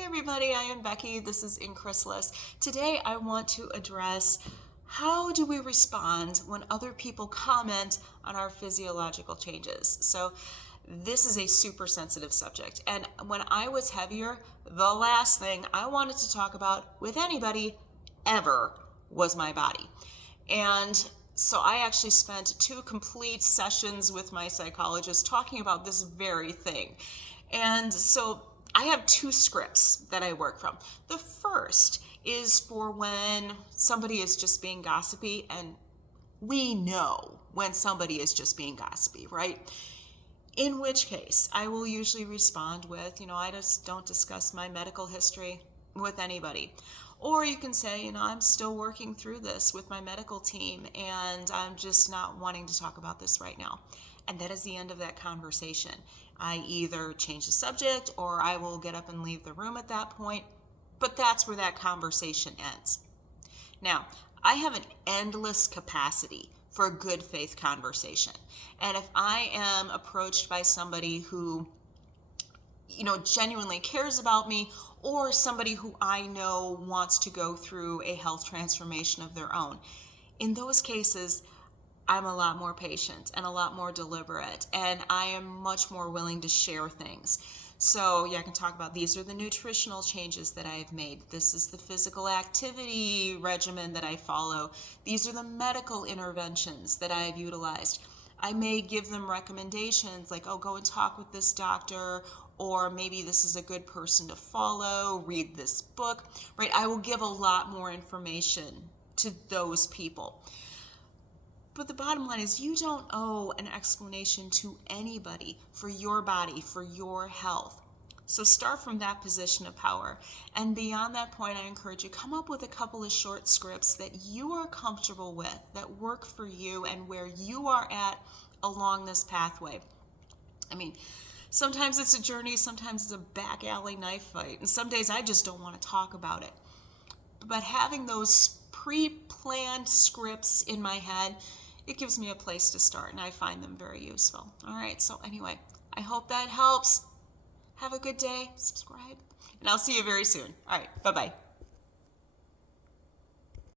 Hey everybody, I am Becky. This is Inchrysalis. Today I want to address how do we respond when other people comment on our physiological changes. So this is a super sensitive subject. And when I was heavier, the last thing I wanted to talk about with anybody ever was my body. And so I actually spent 2 complete sessions with my psychologist talking about this very thing. And so I have 2 scripts that I work from. The first is for when somebody is just being gossipy, and we know when somebody is just being gossipy, right? In which case, I will usually respond with, I just don't discuss my medical history with anybody. Or you can say, I'm still working through this with my medical team and I'm just not wanting to talk about this right now. And that is the end of that conversation. I either change the subject or I will get up and leave the room at that point. But that's where that conversation ends. Now, I have an endless capacity for a good faith conversation. And if I am approached by somebody who genuinely cares about me, or somebody who I know wants to go through a health transformation of their own, in those cases, I'm a lot more patient and a lot more deliberate, and I am much more willing to share things. So I can talk about these are the nutritional changes that I've made. This is the physical activity regimen that I follow. These are the medical interventions that I've utilized. I may give them recommendations like, go and talk with this doctor, or maybe this is a good person to follow, read this book, right? I will give a lot more information to those people. But the bottom line is you don't owe an explanation to anybody for your body, for your health. So start from that position of power. And beyond that point, I encourage you, come up with a couple of short scripts that you are comfortable with, that work for you and where you are at along this pathway. Sometimes it's a journey, sometimes it's a back alley knife fight, and some days I just don't want to talk about it. But having those pre-planned scripts in my head, it gives me a place to start, and I find them very useful. All right, so anyway, I hope that helps. Have a good day, subscribe, and I'll see you very soon. All right, bye-bye.